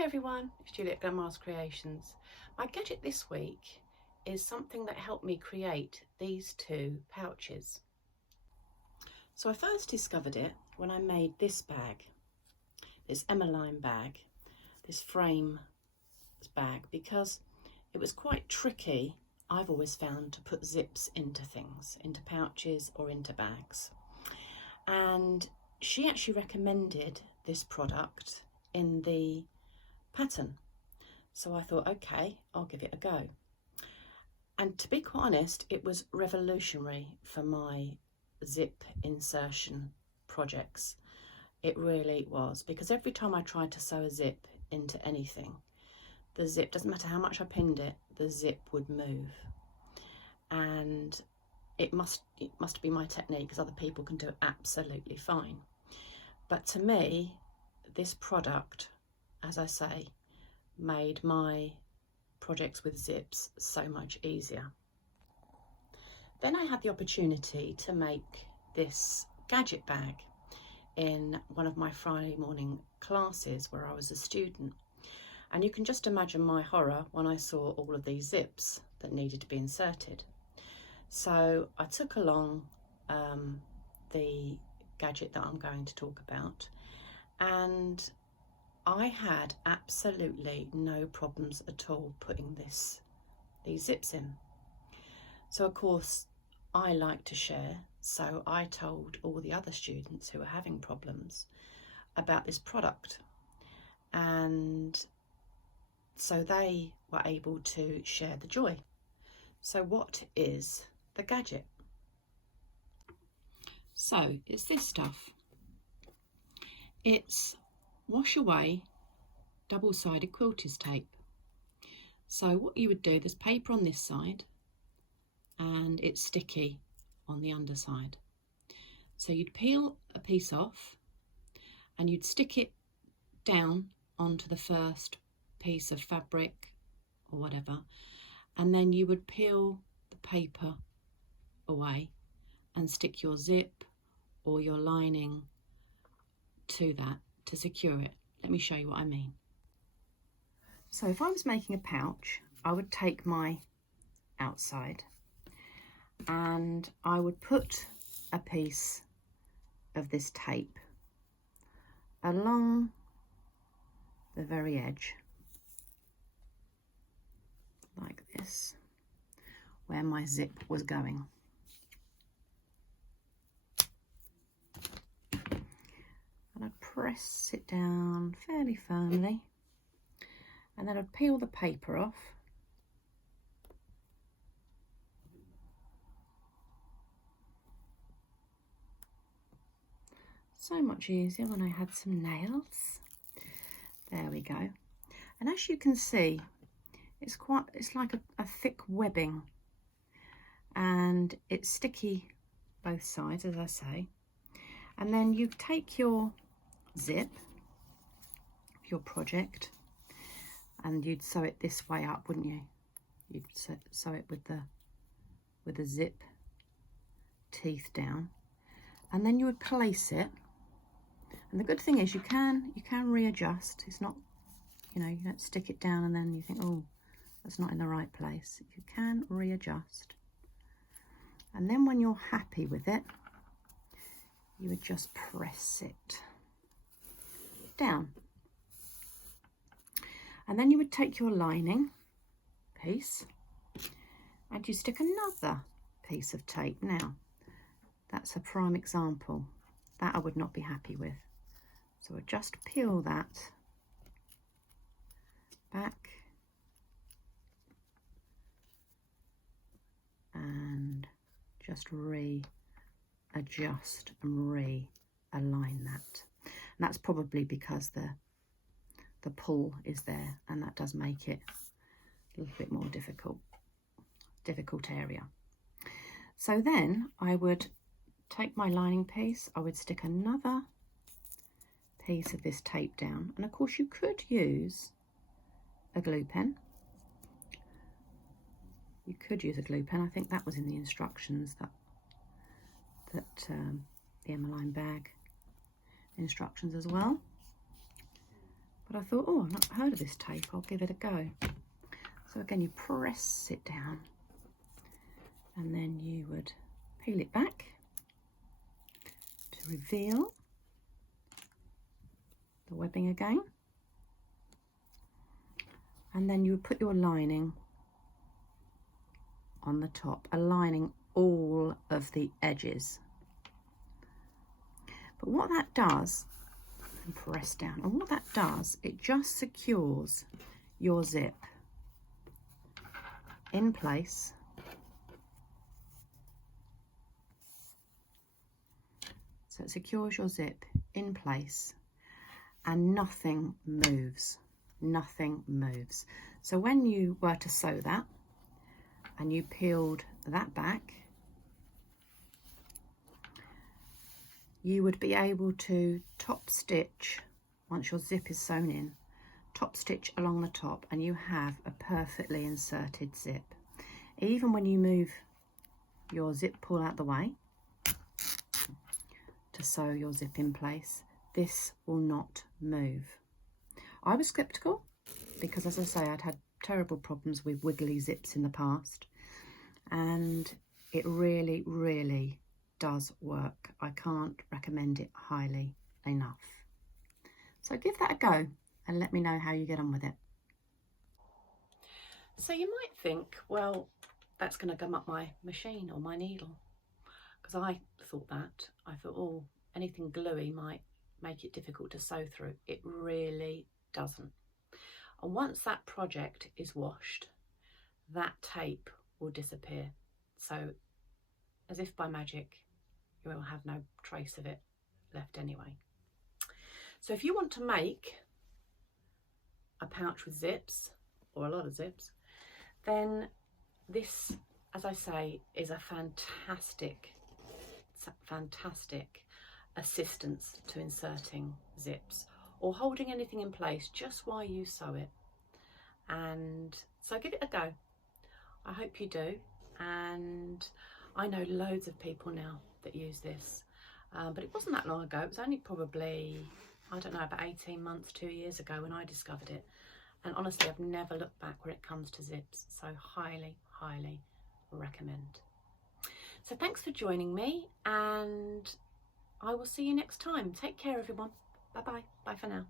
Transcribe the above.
Hi everyone, it's Juliet Grandma's Creations. My gadget this week is something that helped me create these two pouches. So I first discovered it when I made this bag, this Emmeline bag, this frame bag, because it was quite tricky, I've always found, to put zips into things, into pouches or into bags. And she actually recommended this product in the pattern. So I thought, okay, I'll give it a go. And to be quite honest, it was revolutionary for my zip insertion projects. It really was, because every time I tried to sew a zip into anything, the zip, doesn't matter how much I pinned it, the zip would move. And it must be my technique, because other people can do it absolutely fine. But to me, this product, as I say, made my projects with zips so much easier. Then I had the opportunity to make this gadget bag in one of my Friday morning classes where I was a student. And you can just imagine my horror when I saw all of these zips that needed to be inserted. So I took along the gadget that I'm going to talk about, and I had absolutely no problems at all putting these zips in. So of course I like to share, so I told all the other students who were having problems about this product, and so they were able to share the joy. So what is the gadget? So it's this stuff. It's wash away double-sided quilters tape. So what you would do, there's paper on this side and it's sticky on the underside. So you'd peel a piece off and you'd stick it down onto the first piece of fabric or whatever, and then you would peel the paper away and stick your zip or your lining to that to secure it. Let me show you what I mean. So if I was making a pouch, I would take my outside and I would put a piece of this tape along the very edge, like this, where my zip was going. And I'd press it down fairly firmly, and then I'd peel the paper off. So much easier when I had some nails. There we go. And as you can see, it's like a thick webbing, and it's sticky both sides, as I say. And then you take your zip, your project, and you'd sew it this way up, wouldn't you? You'd sew it with the zip teeth down, and then you would place it. And the good thing is you can readjust. It's not, you don't stick it down and then you think, oh, that's not in the right place. You can readjust. And then when you're happy with it, you would just press it down. And then you would take your lining piece and you stick another piece of tape. Now, that's a prime example. That I would not be happy with. So I just peel that back and just readjust and realign that. And that's probably because the pull is there, and that does make it a little bit more difficult area. So then I would take my lining piece, I would stick another piece of this tape down, and of course you could use a glue pen. You could use a glue pen. I think that was in the instructions, that the Emmeline bag instructions as well. but I thought, oh, I've not heard of this tape, I'll give it a go. So again, you press it down and then you would peel it back to reveal the webbing again. And then you would put your lining on the top, aligning all of the edges. But what that does, and press down, and what that does, it just secures your zip in place. So it secures your zip in place and nothing moves, nothing moves. So when you were to sew that and you peeled that back, you would be able to top stitch, once your zip is sewn in, top stitch along the top and you have a perfectly inserted zip. Even when you move your zip pull out the way to sew your zip in place, this will not move. I was sceptical because, as I say, I'd had terrible problems with wiggly zips in the past, and it really, really does work. I can't recommend it highly enough. So give that a go and let me know how you get on with it. So you might think, well, that's going to gum up my machine or my needle, because I thought that. I thought, oh, anything gluey might make it difficult to sew through. It really doesn't. And once that project is washed, that tape will disappear. So as if by magic, you will have no trace of it left anyway. So if you want to make a pouch with zips, or a lot of zips, then this, as I say, is a fantastic assistance to inserting zips or holding anything in place just while you sew it. And so give it a go. I hope you do. And I know loads of people now that use this, but it wasn't that long ago. It was only probably, I don't know, about 18 months, 2 years ago when I discovered it. And honestly, I've never looked back when it comes to zips. So highly, highly recommend. So thanks for joining me, and I will see you next time. Take care, everyone. Bye-bye. Bye for now.